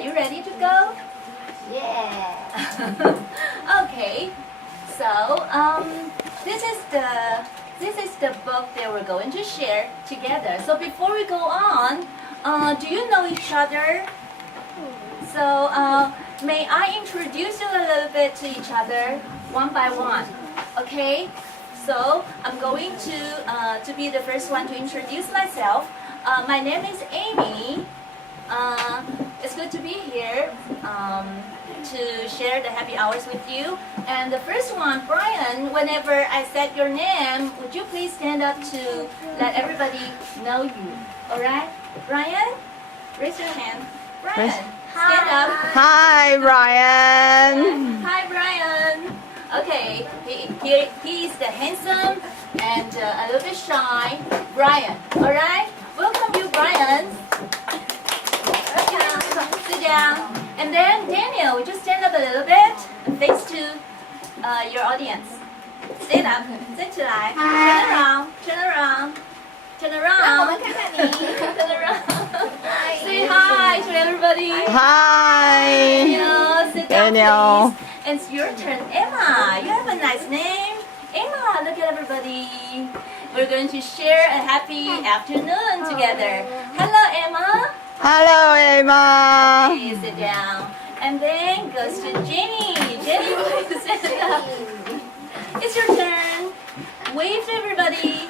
you ready to go? Yeah. Okay. So this is the book that we're going to share together. So before we go on, do you know each other? So may I introduce you a little bit to each other one by one? Okay. So I'm going to be the first one to introduce myself. My name is Amy. It's good to be here to share the happy hours with you. And the first one, Brian, whenever I said your name, would you please stand up to let everybody know you? Alright? Brian, raise your hand. Brian, stand up. Hi, Brian. Hi, Brian. Okay, he is the handsome and a little bit shy Brian. Alright? Welcome you, Brian. Sit down. And then Daniel, would you stand up a little bit and face to your audience? Stand up. 站起来. Turn around. Turn around. Turn around. Turn around. Say hi to everybody. Hi. Daniel, sit down, Daniel. please. And it's your turn, Emma. You have a nice name. Emma, look at everybody. We're going to share a happy afternoon together. Hello, Emma. Hello, Emma. Please sit down. And then goes to Jenny. Jenny, please stand up. It's your turn. Wave to everybody.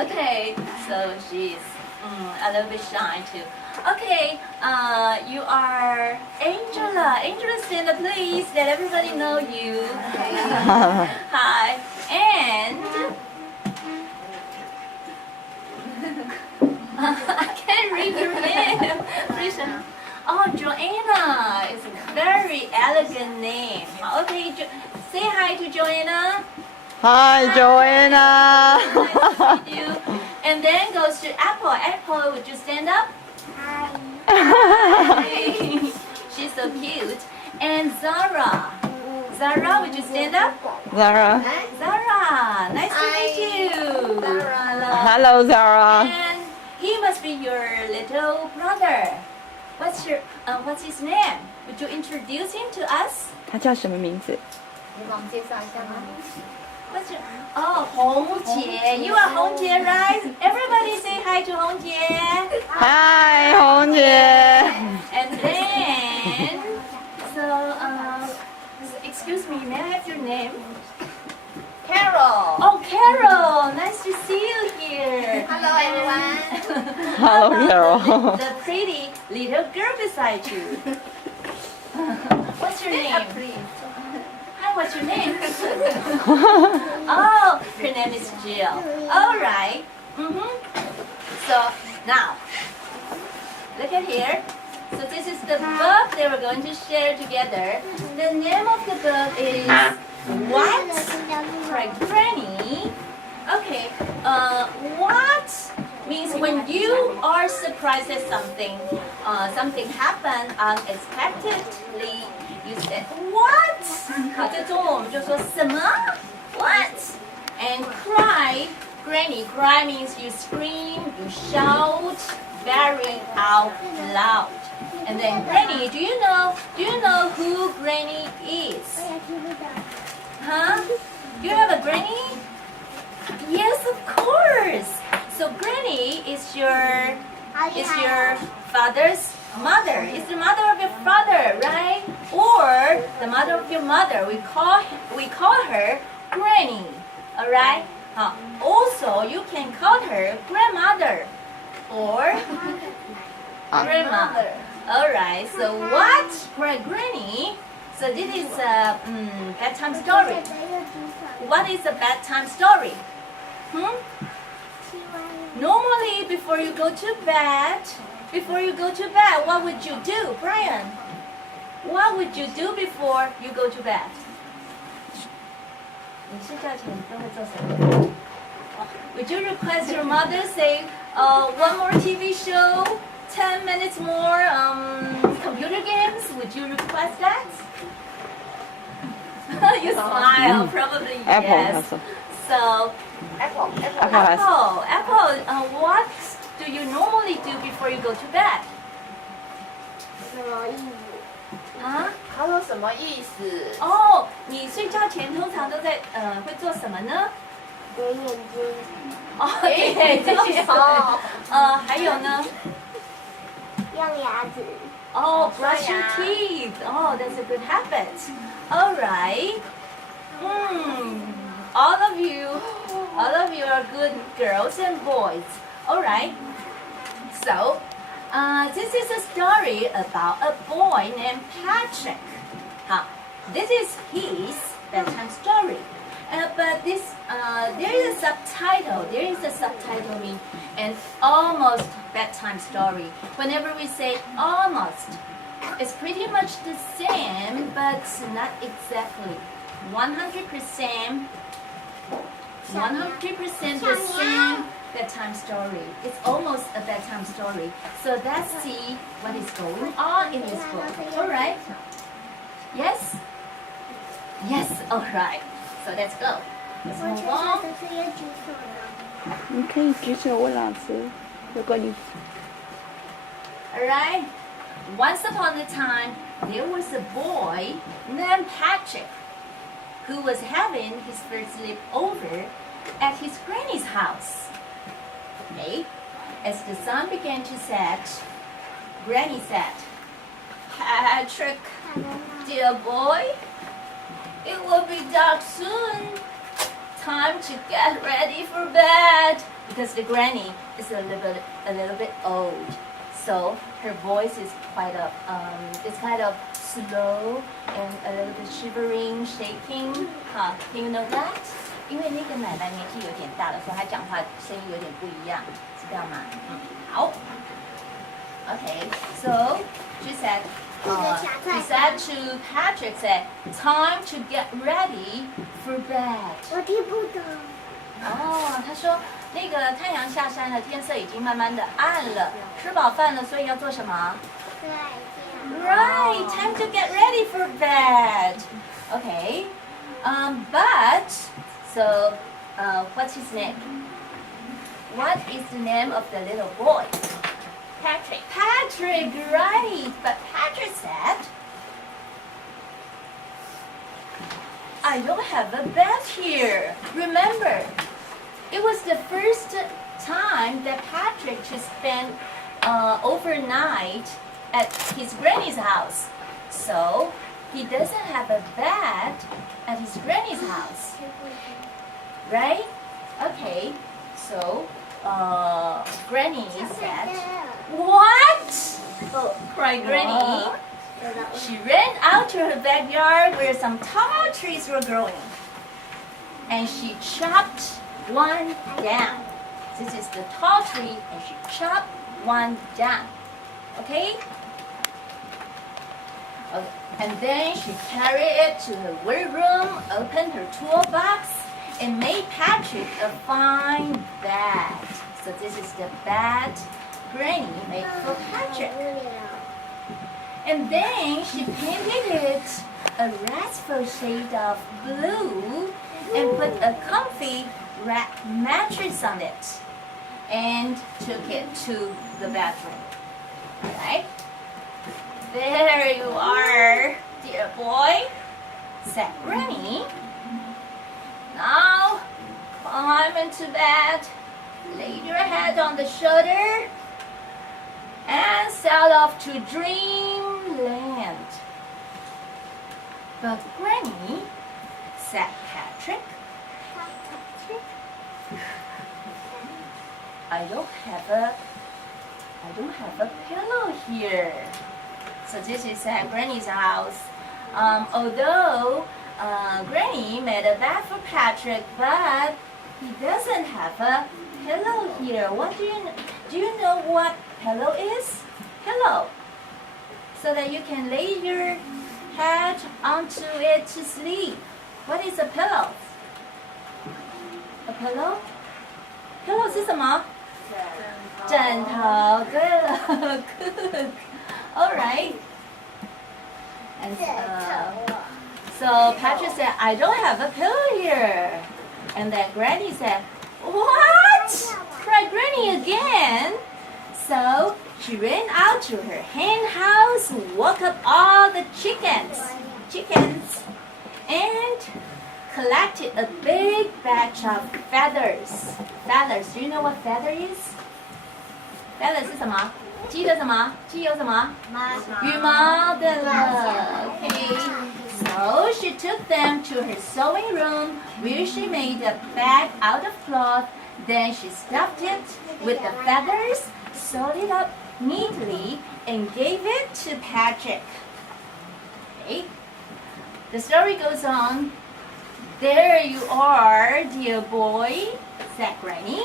Okay, so she's a little bit shy too. Okay, you are Angela. Angela, stand up, please. Let everybody know you. Hi. And I can't read your name. Please. Oh, Joanna. It's a very elegant name. Okay, say hi to Joanna. Hi, Joanna. Nice to meet you. And then goes to Apple. Apple, would you stand up? Hi. She's so cute. And Zara. Zara, would you stand up? Zara. Zara, nice to meet you. Hello. Hello, Zara. And he must be your little brother. What's his name? Would you introduce him to us? 他叫什么名字？ What's your Hong Jie. You are Hong Jie, right? Everybody say hi to Hong Jie. Hi, 红姐。 And then, so excuse me, may I have your name? Carol. Oh, Carol. Nice to see you here. Hello, everyone. Hello, Carol. The pretty little girl beside you. What's your name? Hi, what's your name? Oh, her name is Jill. All right. So now, look at here. So this is the book that we're going to share together. The name of the book is What? Granny. Okay. What means when you are surprised at something, something happened unexpectedly. You said what? 好，在中文我们就说什么 What? And cry, Granny. Cry means you scream, you shout very out loud. And then Granny, do you know who Granny is? Huh? Do you have a Granny? Yes, of course. So Granny is your father's mother. It's the mother of your father, right? Or the mother of your mother. We call her Granny. All right? Also, you can call her grandmother or grandmother. All right. So what? Granny. So this is a bedtime story. What is a bedtime story? Normally, before you go to bed, what would you do, Brian? What would you do before you go to bed? 你睡觉前都会做什么? Would you request your mother say, one more TV show, 10 minutes more computer games? Would you request that? You smile, probably yes. So, Apple, what do you normally do before you go to bed? 么意思？啊？他说什么意思？哦，你睡觉前通常都在会做什么呢？点眼睛。哦，对，这些哦还有呢？用牙齿。Oh, brush 刷 your 牙 teeth. Oh, that's a good habit. All right. All of you are good girls and boys. All right. So, this is a story about a boy named Patrick. This is his bedtime story. But this, there is a subtitle. There is a subtitle mean an almost bedtime story. Whenever we say almost, it's pretty much the same, but not exactly 100%. 100% the same bedtime story. It's almost a bedtime story. So let's see what is going on in this book. All right? Yes? Yes. All right. So let's go. Let's 我 move 觉 on. 得是要举手的。你可以举手问老师，如果你 Alright? Once upon a time, there was a boy named Patrick who was having his first sleepover at his granny's house. Okay? As the sun began to set, Granny said, Patrick, dear boy, it will be dark soon. Time to get ready for bed. Because the granny is a little bit old, so her voice is quite it's kind of slow and a little bit shivering, shaking. Can you know that? 因为那个奶奶年纪有点大了，所以她讲话声音有点不一样，知道吗？好。Okay, so she said. He said to Patrick, said, "Time to get ready for bed." 我听不懂。哦，他说那个太阳下山了，天色已经慢慢的暗了，吃饱饭了，所以要做什么？Right, time to get ready for bed. Okay, but so, what's his name? What is the name of the little boy? Patrick. Patrick, right? But Patrick said, "I don't have a bed here." Remember, it was the first time that Patrick should spend overnight at his granny's house. So he doesn't have a bed at his granny's house. Right? Okay. So Granny said, "What?" Oh, cried Granny. She ran out to her backyard where some tall trees were growing. And she chopped one down. This is the tall tree, and she chopped one down. Okay? And then she carried it to her workroom, opened her toolbox, and made Patrick a fine bed. So this is the bed Granny made for Patrick. And then she painted it a restful shade of blue and put a comfy red mattress on it and took it to the bathroom. Alright? There you are, dear boy, said Granny. Now, climb into bed, lay your head on the shoulder, and sail off to dreamland. But Granny, said Patrick, I don't have a pillow here. So this is at Granny's house. Although Granny made a bed for Patrick, but he doesn't have a pillow here. What do you know what pillow is? Pillow. So that you can lay your head onto it to sleep. What is a pillow? A pillow? Pillow 是什么？枕头。对了，good. All right. And so Patrick said, "I don't have a pillow here." And then Granny said, "What?" cried Granny again. So She ran out to her hen house, woke up all the chickens, and collected a big batch of feathers. Feathers, do you know what feather is? Feather 是什么？鸡的什么？鸡有什么？羽毛的了。Okay. So she took them to her sewing room, where she made a bag out of cloth. Then she stuffed it with the feathers, sewed it up neatly, and gave it to Patrick. Okay. The story goes on. There you are, dear boy, said Granny.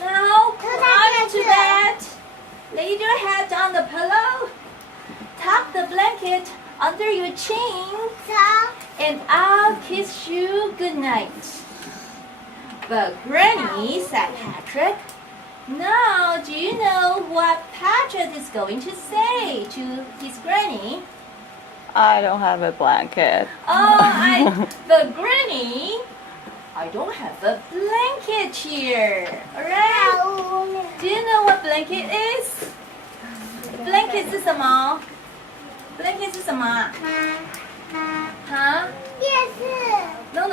Now climb to bed. Lay your head on the pillow. Tuck the blanket under your chin, and I'll kiss you goodnight. But Granny, said Patrick, now do you know what Patrick is going to say to his Granny? I don't have a blanket. But Granny, I don't have a blanket here. Alright? Do you know what blanket is? Blanket 是什么 ？Blanket 是什么啊？Huh? 电视。 No.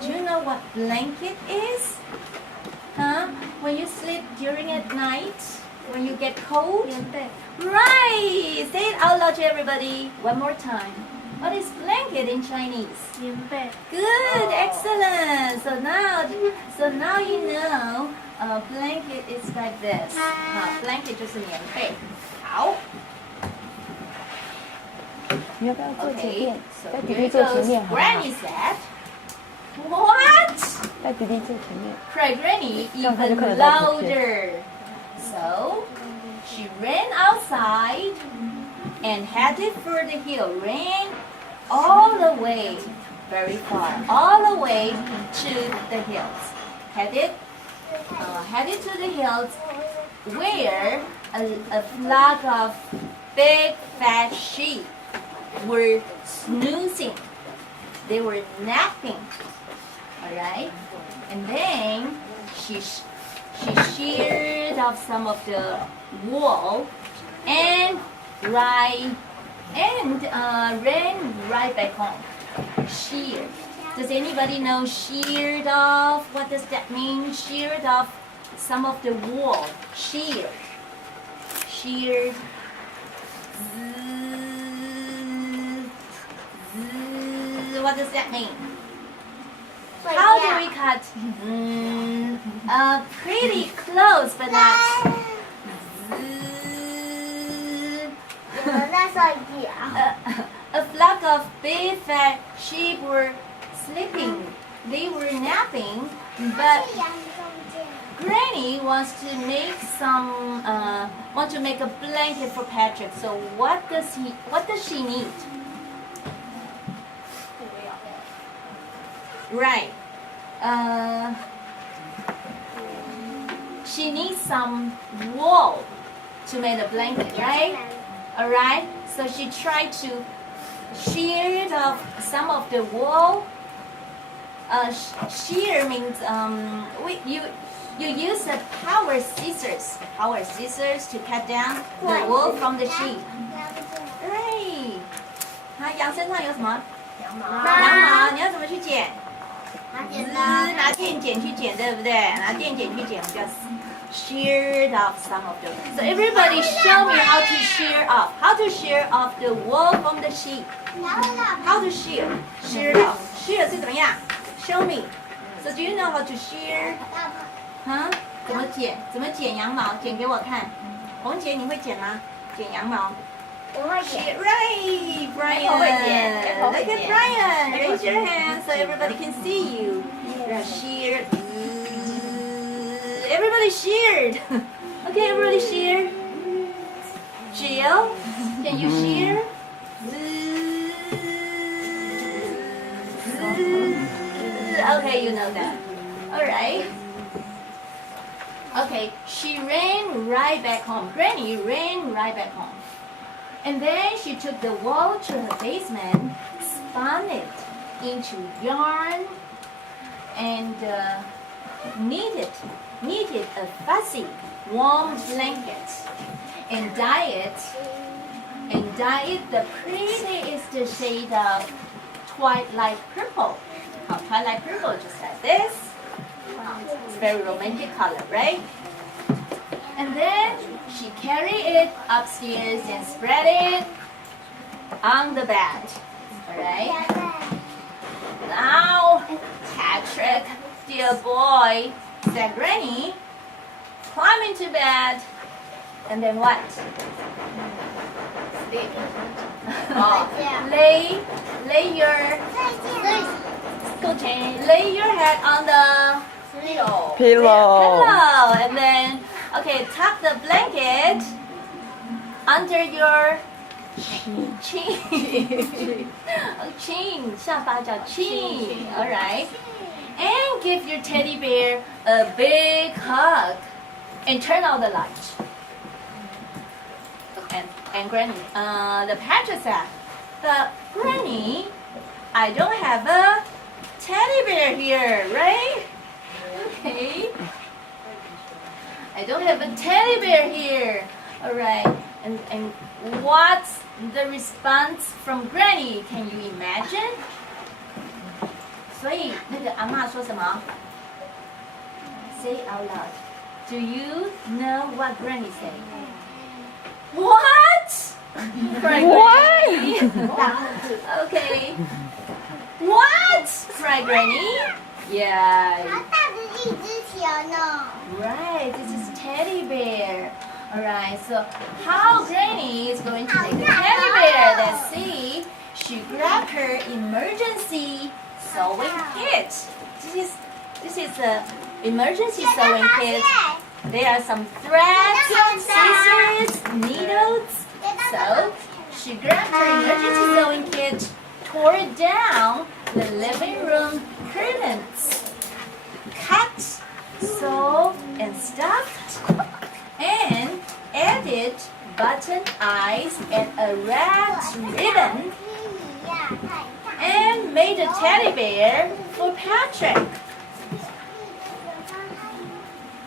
Do you know what blanket is? Huh? When you sleep during at night, when you get cold? Right! Say it out loud to everybody. One more time. What is blanket in Chinese? 棉被。 Good, excellent. So now you know. Blanket is like this. Blanket 就是棉被。好。你要不要坐前 Okay, 面？ so 带弟 here 弟 it 坐前 goes. 面好不好？ Granny said, "What?" 带弟弟坐前面。 cried Granny 这样他就看得 even 到图片。 louder. So she ran outside and headed for the hill. Ran all the way, very far, all the way to the hills. Headed to the hills where a flock of big fat sheep were snoozing. They were napping. Alright? And then she sheared off some of the wool and ran right back home. Sheared. Does anybody know sheared off? What does that mean? Sheared off some of the wool. Sheared. Sheared. What does that mean? How do we cut? Pretty close, but not. 那算痒。 A flock of big fat sheep were sleeping. They were napping, but Granny wants to make a blanket for Patrick. So what does she need? Right. She needs some wool to make a blanket, right? Alright. So she tried to shear off some of the wool. Shear means you use a power scissors to cut down the wool from the sheep. Right. 羊身上有什么？羊毛，你要怎么去剪？拿电剪去剪，对不对？拿电剪去剪，叫 sheared off some of them. So everybody show me how to shear off. How to shear off the wool from the sheep. How to shear? Shear off. Shear 是怎么样？ Show me. So do you know how to shear? Huh? 怎么剪？怎么剪羊毛？剪给我看。红姐，你会剪吗？剪羊毛。我会剪。 Right, Brian. Look at Brian. Raise your hand so everybody can see you. Yeah, sheared. Everybody sheared. Okay, everybody shear. Jill, can you shear? Okay, you know that. Alright. Okay, she ran right back home. Granny ran right back home. And then she took the wool to her basement, spun it into yarn, and needed a fuzzy, warm blanket and dye it the prettiest shade of twilight purple. Twilight purple, just like this. It's very romantic color, right? And then she carried it upstairs and spread it on the bed. Alright? Now, Patrick, dear boy, said Granny, climb into bed. And then what? Lay your head on the Pillow. and then tuck the blanket under your chin. Chin, 下巴叫 chin. All right. And give your teddy bear a big hug and turn on the light. And Granny, the Patrick said, but Granny, I don't have a teddy bear here, right? Okay. I don't have a teddy bear here. All right. And what's the response from Granny? Can you imagine? 所以那个阿嬷说什么 ？Say it out loud. Do you know what Granny said? What? What? Okay. What? Cried Granny. Yeah. Right. This is teddy bear. Alright, so how Granny is going to make a teddy bear? Let's see. She grabbed her emergency sewing kit. This is a emergency sewing kit. There are some threads, scissors, needles. So she grabbed her emergency sewing kit, tore down the living room curtains, cut, sewed, and stuffed, and added button eyes and a red ribbon, and made a teddy bear for Patrick.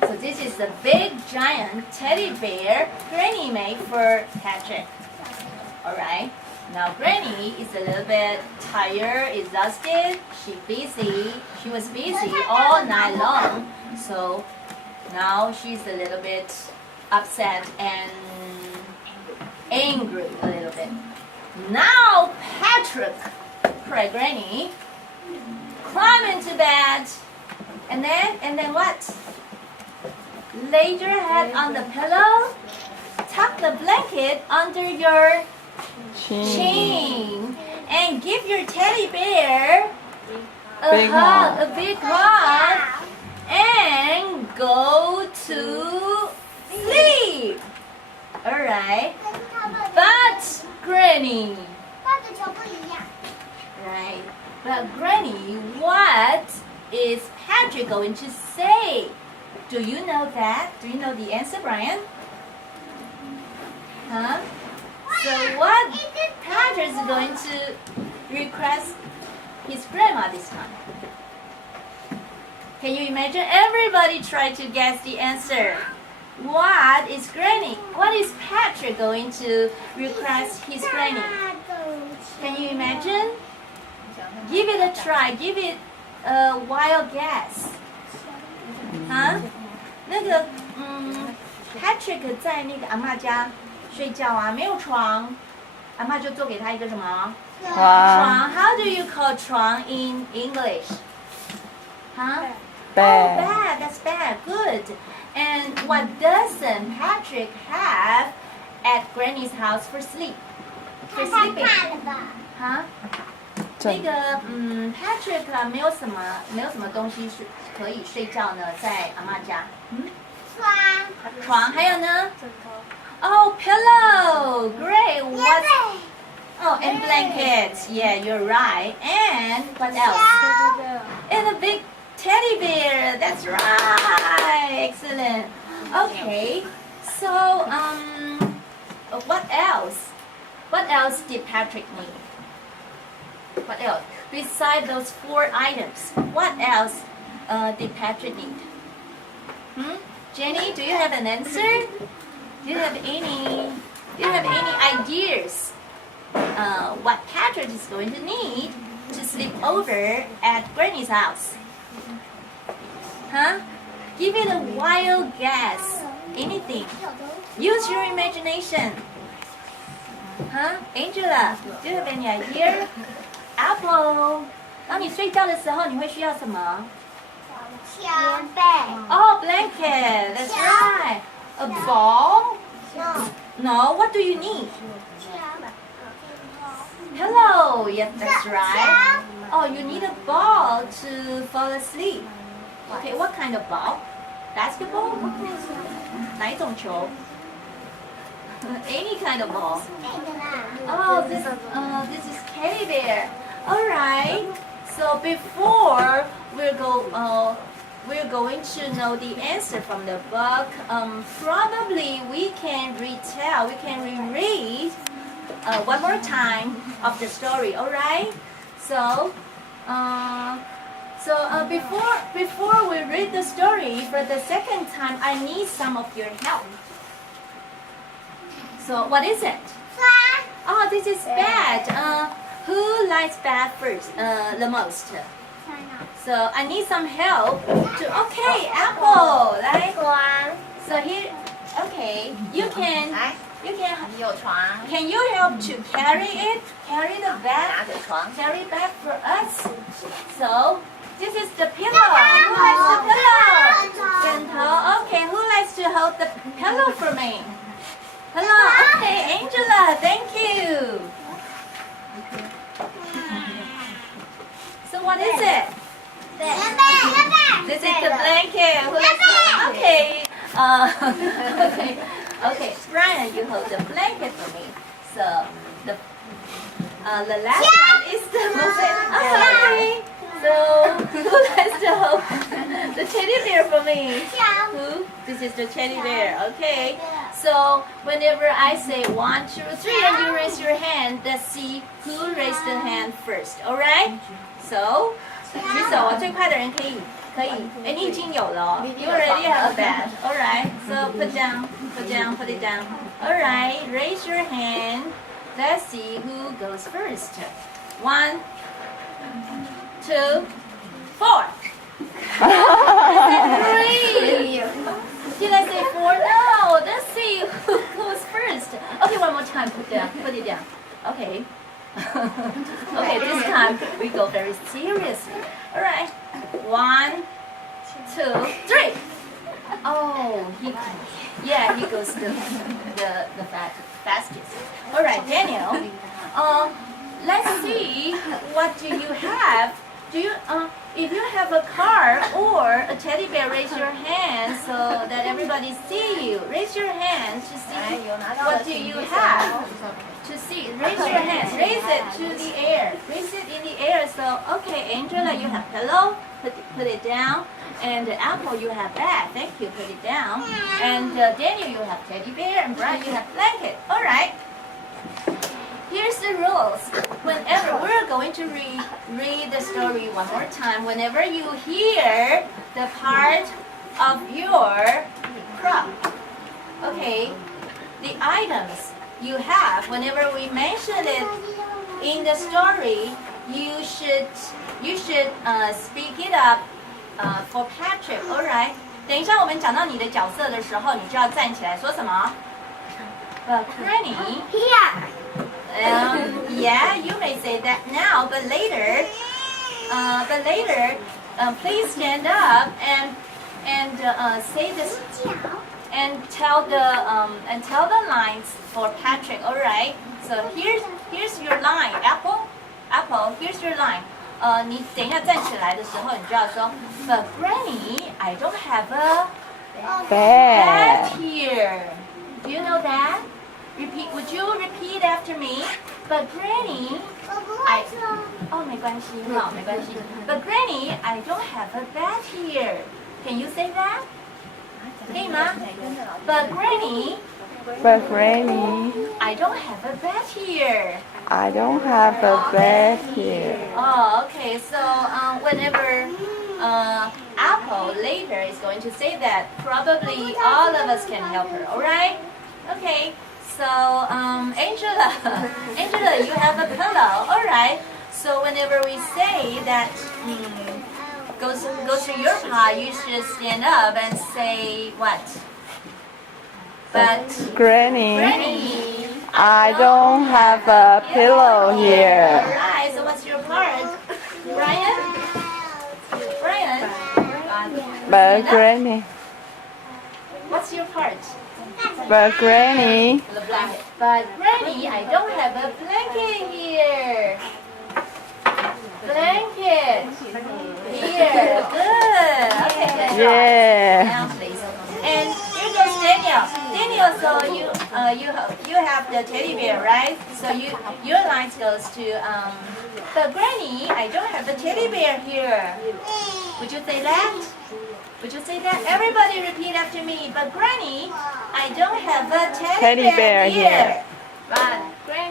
So this is the big giant teddy bear Granny made for Patrick. Alright, now Granny is a little bit tired, exhausted. She was busy all night long. So now she's a little bit upset and angry a little bit. Now Patrick, cried Granny, climb into bed. And then what? Lay your head on the pillow, tuck the blanket under your chin, and give your teddy bear a big hug, and go to sleep. Alright. But Granny. Right. But Granny, what is Patrick going to say? Do you know that? Do you know the answer, Brian? Huh? So what Patrick is going to request his grandma this time? Can you imagine? Everybody try to guess the answer. What is Patrick going to request his granny? Can you imagine? Give it a try. Give it a wild guess. Huh? 那个Patrick 在那个阿嬷家睡觉啊，没有床，阿嬷就做给他一个什么？床。How do you call 床 in English? Huh? Bed. Oh, bed. That's bed. Good. And what doesn't Patrick have at Granny's house for sleep? For sleeping? Huh? 那个Patrick 啊，没有什么东西是可以睡觉呢，在阿嬷家。床，还有呢？Oh, pillow. Great. What? Oh, and blankets. Yeah, you're right. And what else? And a big teddy bear. That's right. Excellent. Okay. So, what else? What else did Patrick need? What else? Besides those 4 items, what else did Patrick need? Jenny, do you have an answer? Do you have any ideas? What Patrick is going to need to sleep over at Granny's house? Huh? Give it a wild guess. Anything. Use your imagination. Huh? Angela, do you have any idea? Apple. 当你睡觉的时候，你会需要什么？棉被。 Oh, blanket. That's right. A ball? No. What do you need? Pillow. Yes, that's right. Oh, you need a ball to fall asleep. Okay, what kind of ball? Basketball? 哪一种球？ Any kind of ball. Oh, this is teddy bear. All right. So before we're going to know the answer from the book. Probably we can reread one more time of the story. All right. So before we read the story for the second time, I need some of your help. So what is it? Oh, this is bed. Who likes bed first? The most. So I need some help. Okay, Apple. Right? So here, okay, you can. 你有床， Can you help to carry it? Carry the 拿 bag. 着床， Carry bag for us. So this is the pillow. Who likes the pillow? 枕头. Okay, who likes to hold the pillow for me? Hello. Okay, Angela. Thank you. So what is it? This is the blanket. Who likes to, okay. Okay. Okay, Brian, you hold the blanket for me. So the last one is the most. Okay. So who likes to hold the teddy bear for me? Who? This is the teddy bear. Okay. So whenever I say 1, 2, 3, and you raise your hand, let's see who raised the hand first. All right. So 举手啊，最快的人可以。可以，哎，你已经有了哦。You already have a bed. All right. So put down, put it down. All right. Raise your hand. Let's see who goes first. 1, 2, 4. Three. Did I say 4? No. Let's see who goes first. Okay, one more time. Put it down. Okay. Okay, this time we go very seriously. All right. 1, 2, 3. Oh, he goes to the basket. All right, Daniel. Let's see. What do you have? If you have a car or a teddy bear, raise your hand so that everybody see you. Raise your hand to see what do you have. To see, raise your hand, raise it to the air, raise it in the air. So, okay, Angela, you have pillow, put it down, and Apple, you have bag. Thank you, put it down. And Daniel, you have teddy bear, and Brian, you have blanket. All right. Here's the rules. Whenever we're going to read the story one more time, whenever you hear the part of your crop, okay, the items you have, whenever we mention it in the story, you should speak it up for Patrick. All right. 等一下我们讲到你的角色的时候，你就要站起来说什么？Granny. Here. Yeah, you may say that now, but later, please stand up and say this and tell the lines for Patrick. All right. So here's your line, Apple. Here's your line. 你等一下站起来的时候，你就要说 But Granny, I don't have a bed here. Do you know that? Would you repeat after me? But Granny,没关系，好，没关系。But Granny, I don't have a bed here. Can you say that? 可以吗 But Granny, I don't have a bed here. I don't have a bed here. Oh, okay. So whenever Apple later is going to say that. Probably all of us can help her. All right? Okay. So Angela, Angela, you have a pillow. All right. So whenever we say that go to your pot, you should stand up and say what? But Granny, Granny, I don't have a pillow here. All right. So what's your part, Brian? Brian, But Granny, what's your part? but Granny, The blanket. But Granny, I don't have a blanket here. Blanket here. Good. Okay. Good job. yeah. Down, please. And here goes Daniel. Daniel, so you have the teddy bear, right? So your line goes to but Granny, I don't have the teddy bear here. Would you say that? Would you say that? Everybody repeat after me. But Granny, I don't have a teddy bear here. But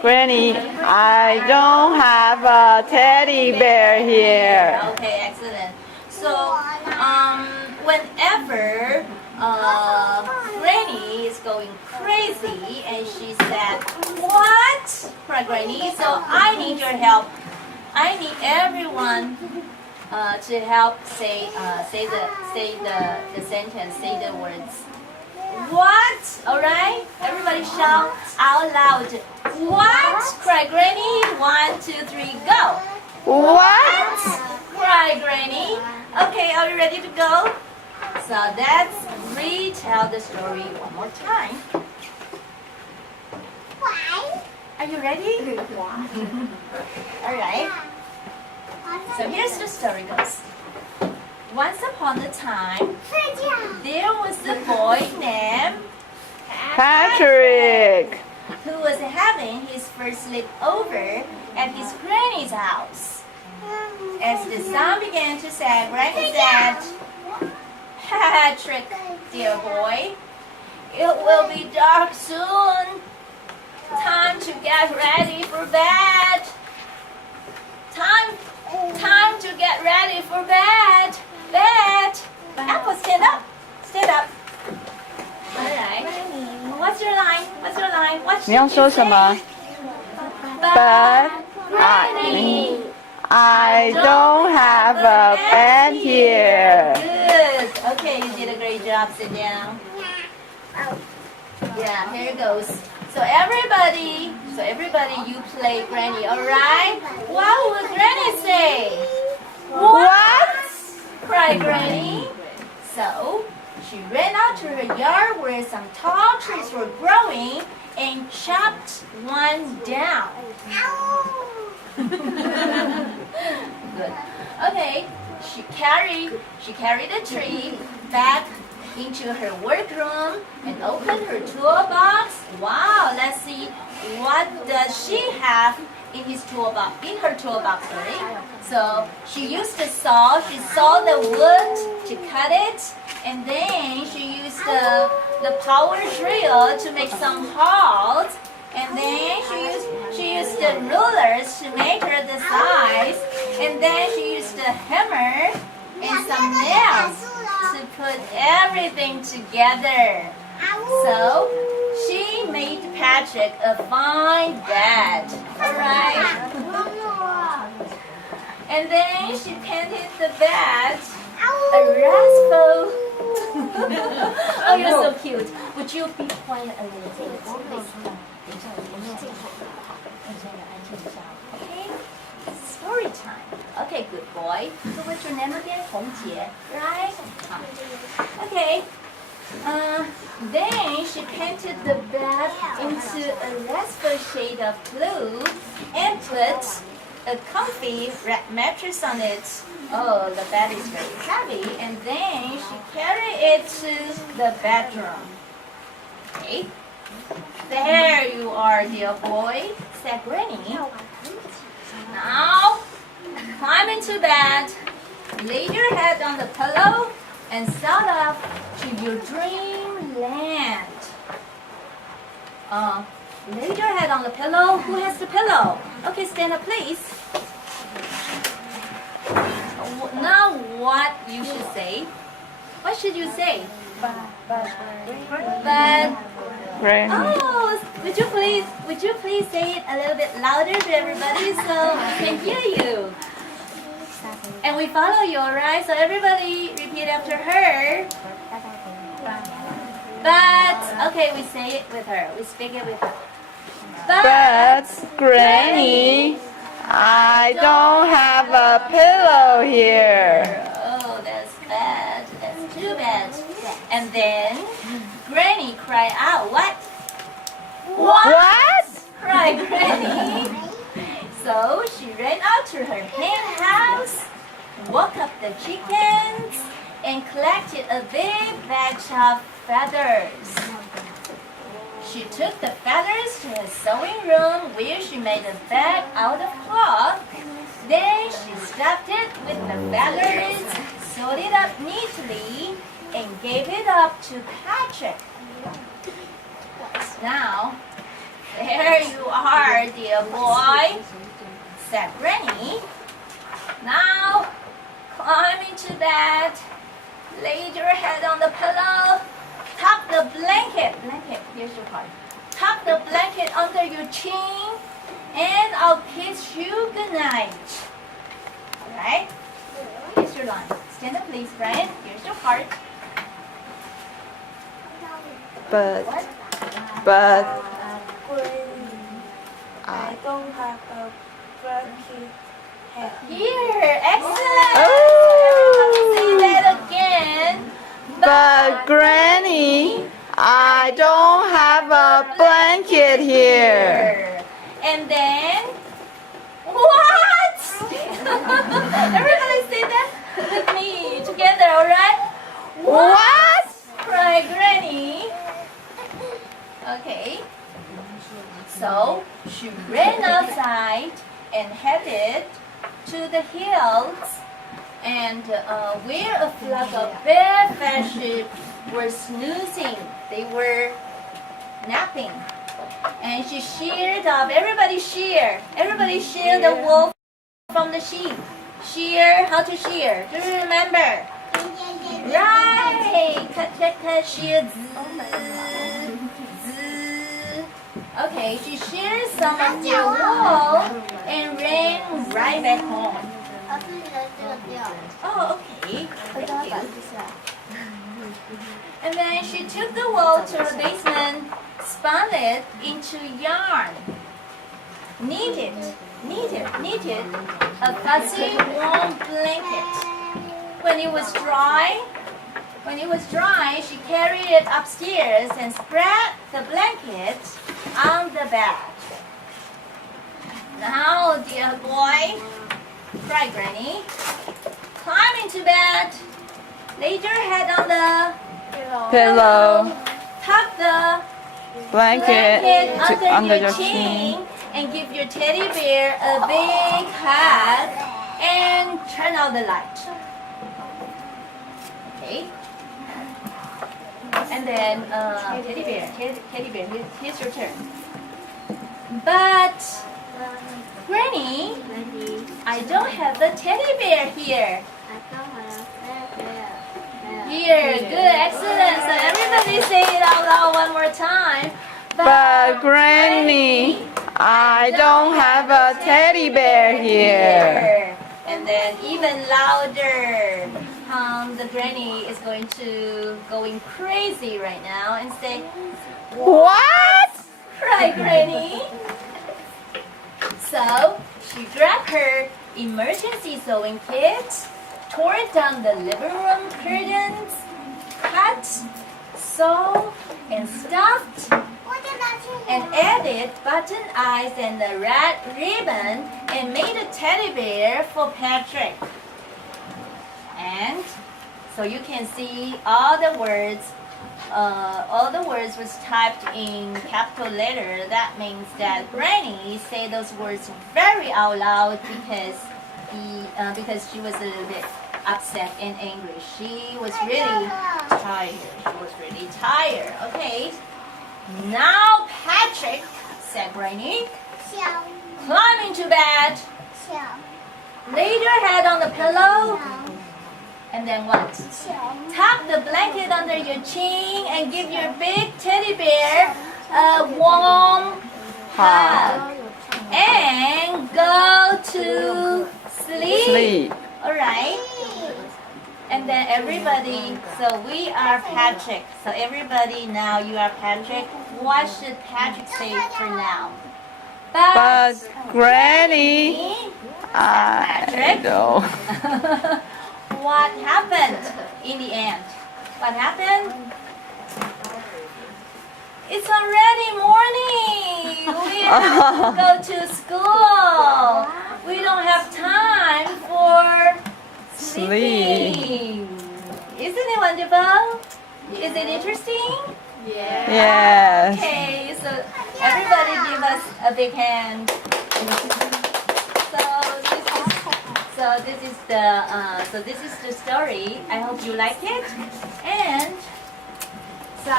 Granny, I don't have a teddy bear here. okay, excellent. So whenever Granny is going crazy and she said, "What?" cried Granny. So I need your help. I need everyone to help say the sentence, say the words. What? All right. Everybody shout out loud. What? Cried Granny. 1, 2, 3, go. What? Cried Granny. Okay, are you ready to go? So let's retell the story one more time. Are you ready? All right. So here's the story goes. Once upon a time, there was a boy named Patrick. who was having his first sleepover at his granny's house. As the sun began to set, Granny said, "Patrick, dear boy, it will be dark soon. Time to get ready for bed. Time to get ready for bed. Bed. Apple, stand up. Stand up. Alright. What's your line? What's your line? What 你要 should 说 you 什么 say? But Granny. I don't have a bed here. Good. Okay, you did a great job. Sit down. Yeah, here it goes. So everybody, you play Granny, all right? What would Granny say? What? Cried Granny. So she ran out to her yard where some tall trees were growing and chopped one down. Good. Okay, she carried the tree back into her workroom and opened her toolbox. Wow, let's see, what does she have in her toolbox, sorry. So she used the saw, she sawed the wood to cut it, and then she used the power drill to make some holes, and then she used the rulers to measure the size, and then she used the hammer and some nails to put everything together. So she made Patrick a fine bed. Alright. And then she painted the bed a raspberry. Oh, you're so cute. Would you be quiet a little bit, please? Okay. Story time. Okay, good boy. So what's your name again? Hongjie, right? Okay. Then she painted the bed into a raspberry shade of blue and put a comfy mattress on it. Oh, the bed is very heavy. And then she carried it to the bedroom. Okay. There you are, dear boy, said Granny. Now, climb into bed, lay your head on the pillow, and sail off to your dreamland. Lay your head on the pillow. Who has the pillow? Okay, stand up, please. now what you should say? What should you say? But Granny. oh, would you please say it a little bit louder to everybody so I can hear you? And we follow you, alright? So everybody repeat after her. But okay, we say it with her. We speak it with her. But, Granny, I don't have a pillow here. Oh, that's bad. That's too bad. And then Granny cried out. What? What? Cried Granny. So she ran out to her hen house, woke up the chickens, and collected a big batch of feathers. She took the feathers to her sewing room where she made a bag out of cloth. Then she stuffed it with the feathers, sewed it up neatly, and gave it up to Patrick. Now, there you are, dear boy, said Granny. Now, climb into bed, lay your head on the pillow, tuck the blanket, here's your part. Tuck the blanket under your chin, and I'll kiss you goodnight. Alright? Here's your line. Stand up, please, Brian. Here's your part. But, What? I don't have a blanket head. Here, excellent. Oh. Say that again. but Granny, I don't have a blanket here. And then, what? Everybody say that with me together, alright? What? Cried Granny. Okay. So she ran outside and headed to the hills, and where a flock of bare sheep were snoozing. They were napping. And she sheared off. Everybody shear. Everybody shear the wool from the sheep. Shear. How to shear? Do you remember? Right. Cut, shear. Okay, she sheared some of their wool and ran right back home. Oh, okay. Thank you. And then she took the wool to the basement, spun it into yarn, knitted a fuzzy warm blanket. When it was dry, she carried it upstairs and spread the blanket on the bed. Now, dear boy, cried Granny, climb into bed, lay your head on the Pillow, tuck the blanket under your chin. chin, and give your teddy bear a big hug and turn out the light. Okay. And then teddy bear, here's your turn. But Granny, I don't have the teddy bear here. Here, good, excellent. So everybody say it out loud one more time. But Granny, I don't have a teddy bear here. And then even louder. The Granny is going crazy right now and say, What? cry Granny. So she grabbed her emergency sewing kit, tore down the living room curtains, cut, sewed, and stuffed, and added button eyes and a red ribbon, and made a teddy bear for Patrick. And so you can see all the words was typed in capital letter. That means that Granny said those words very out loud because she was a little bit upset and angry. She was really tired. Okay. Now Patrick, said Granny, climb into bed. Lay your head on the pillow. And then what? Tuck the blanket under your chin and give your big teddy bear a warm hug. And go to sleep. Alright? And then everybody, so we are Patrick. So everybody now you are Patrick. What should Patrick say for now? But Granny, I Patrick? know. What happened in the end? What happened? It's already morning. We have to go to school. We don't have time for sleeping. Isn't it wonderful? Is it interesting? Yes. Okay, so everybody give us a big hand. So this is the story. I hope you like it. And so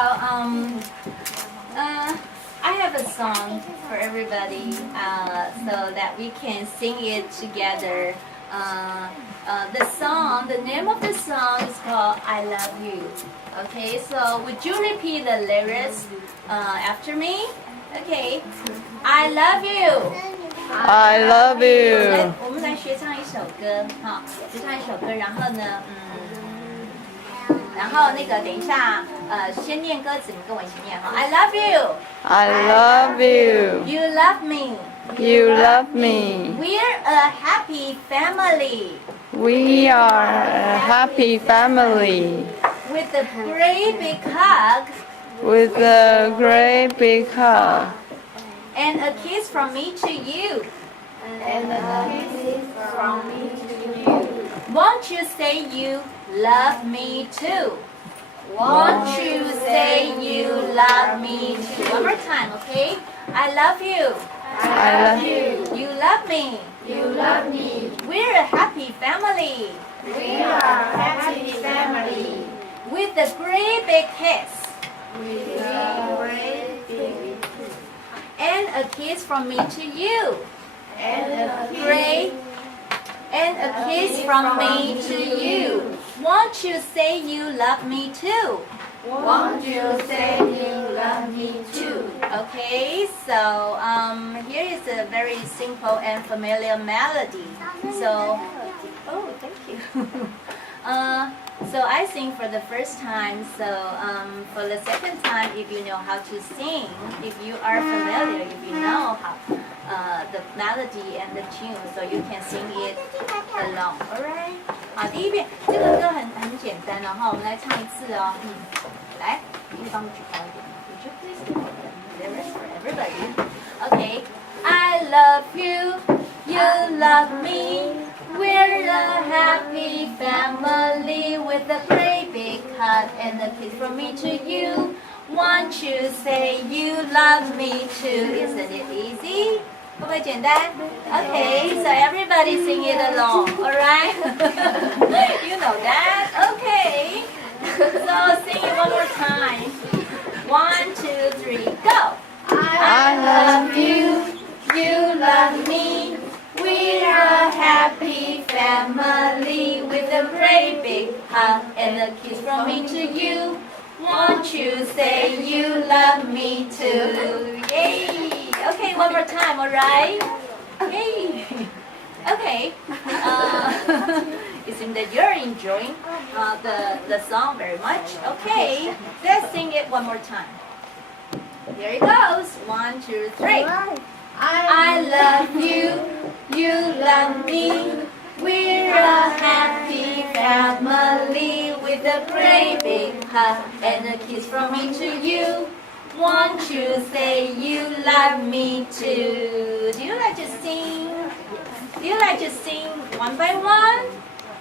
I have a song for everybody so that we can sing it together. The name of the song is called I Love You. Okay, so would you repeat the lyrics after me? Okay, I love you. I love you. 我们来学唱一首歌，好，学唱一首歌，然后呢，然后那个等一下，先念歌词，你跟我一起念哈。I love you. I love you. You love me. You love me. We're a happy family. We are a happy family With a great big hug with a great big hug and a kiss from me to you. Won't you say you love me too? Won't you say you love me too? One more time, okay? I love you. I love you. You love me. You love me. We're a happy family. We are a happy family. With a great big kiss With a great big and a kiss from me to you. and a Great and a kiss from me to you. Won't you say you love me too? Won't you say you love me too? Okay, so here is a very simple and familiar melody. So, oh, thank you. So I sing for the first time. So for the second time, if you know how to sing, if you are familiar, if you know how the melody and the tune, so you can sing it along. Alright? 好，第一遍这个歌很简单，然后我们来唱一次哦。来，你帮我举高一点。Would you please do the rest for everybody? Okay. I love you. You love me. We're a happy family with a great big hug and a kiss from me to you. Won't you say you love me too? Isn't it easy? 会不会简单 Okay, so everybody sing it along, alright? You know that? Okay. So sing it one more time. 1, 2, 3, go! I love you. You love me. We're a happy family with a great big hug and a kiss from me to you. Won't you say you love me too? Yay! Okay, one more time, alright? Yay! Okay. It seems that you're enjoying the song very much. Okay, let's sing it one more time. Here it goes. 1, 2, 3. I love you, you love me. We're a happy family with a great big hug and a kiss from me to you. Won't you say you love me too? Do you like to sing? Do you like to sing one by one?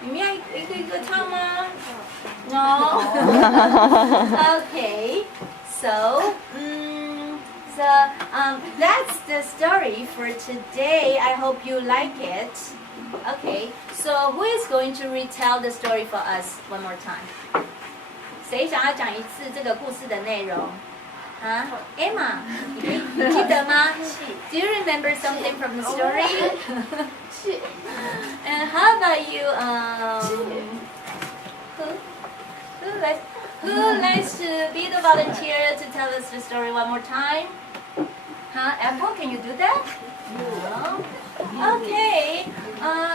你们要一个一个唱吗 No? Okay, so that's the story for today. I hope you like it. Okay, so who is going to retell the story for us one more time? 谁想要讲一次这个故事的内容？啊 ，Emma，你记得吗？ Do you remember something from the story? And how about you? Who likes to be the volunteer to tell us the story one more time? Huh? Apple, can you do that? No. Okay.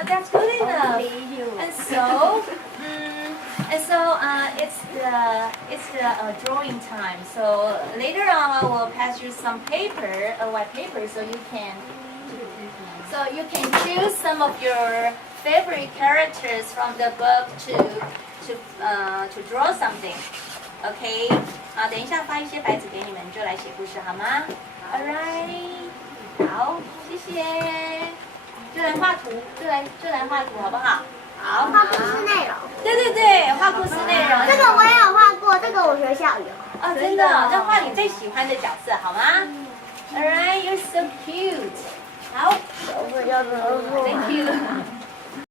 That's good enough. It's the drawing time. So later on, I will pass you some paper, a white paper, so you can choose some of your favorite characters from the book to draw something. OK？ 等一下发一些白纸给你们，就来写故事好吗 ？Alright， 好，谢谢。就来画图，就来画图好不好？好。画故事内容。对，画故事内容。这个我也有画过，这个我学校有。哦，真的，就画你最喜欢的角色好吗 ？Alright， you're so cute。好。Thank you。